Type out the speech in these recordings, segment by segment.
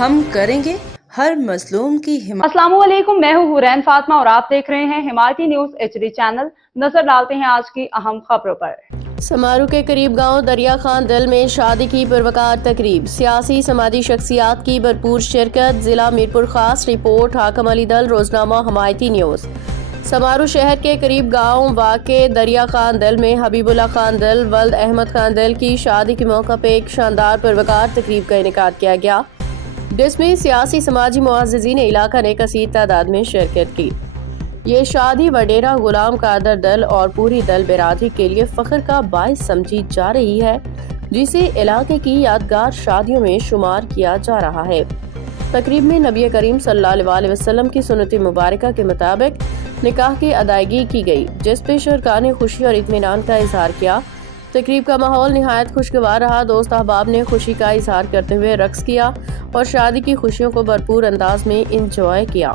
ہم کریں گے ہر مظلوم کی حمایت۔ السلام علیکم، میں ہوں حورین فاطمہ اور آپ دیکھ رہے ہیں حمایتی نیوز HD چینل۔ نظر ڈالتے ہیں آج کی اہم خبروں پر۔ سمارو کے قریب گاؤں دریا خان دل میں شادی کی پروقار تقریب، سیاسی سماجی شخصیات کی بھرپور شرکت۔ ضلع میرپور خاص رپورٹ حاکم علی دل، روزنامہ حمایتی نیوز۔ سمارو شہر کے قریب گاؤں واقع دریا خان دل میں حبیب اللہ خان دل ولد احمد خان دل کی شادی کے موقع پہ ایک شاندار پروقار تقریب کا انعقاد کیا گیا، جس میں سیاسی سماجی معززین علاقہ نے کثیر تعداد میں شرکت کی۔ یہ شادی وڈیرا غلام قادر دل اور پوری دل برادری کے لیے فخر کا باعث سمجھی جا رہی ہے، جسے علاقے کی یادگار شادیوں میں شمار کیا جا رہا ہے۔ تقریب میں نبی کریم صلی اللہ علیہ وسلم کی سنت مبارکہ کے مطابق نکاح کی ادائیگی کی گئی، جس پہ شرکاء نے خوشی اور اطمینان کا اظہار کیا۔ تقریب کا ماحول نہایت خوشگوار رہا۔ دوست احباب نے خوشی کا اظہار کرتے ہوئے رقص کیا اور شادی کی خوشیوں کو بھرپور انداز میں انجوائے کیا۔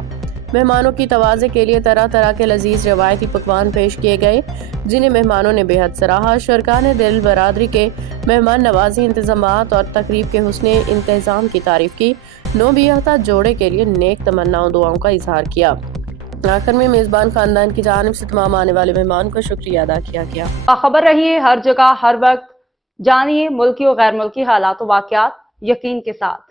مہمانوں کی توازے کے لیے طرح طرح کے لذیذ روایتی پکوان پیش کیے گئے، جنہیں مہمانوں نے بے حد سراہا۔ شرکاء نے دل برادری کے مہمان نوازی انتظامات اور تقریب کے حسن انتظام کی تعریف کی۔ نو بیاہتا جوڑے کے لیے نیک تمناؤں دعاؤں کا اظہار کیا۔ آخر میں میزبان خاندان کی جانب سے تمام آنے والے مہمان کو شکریہ ادا کیا گیا۔ باخبر رہیے ہر جگہ ہر وقت، جانیے ملکی و غیر ملکی حالات و واقعات یقین کے ساتھ۔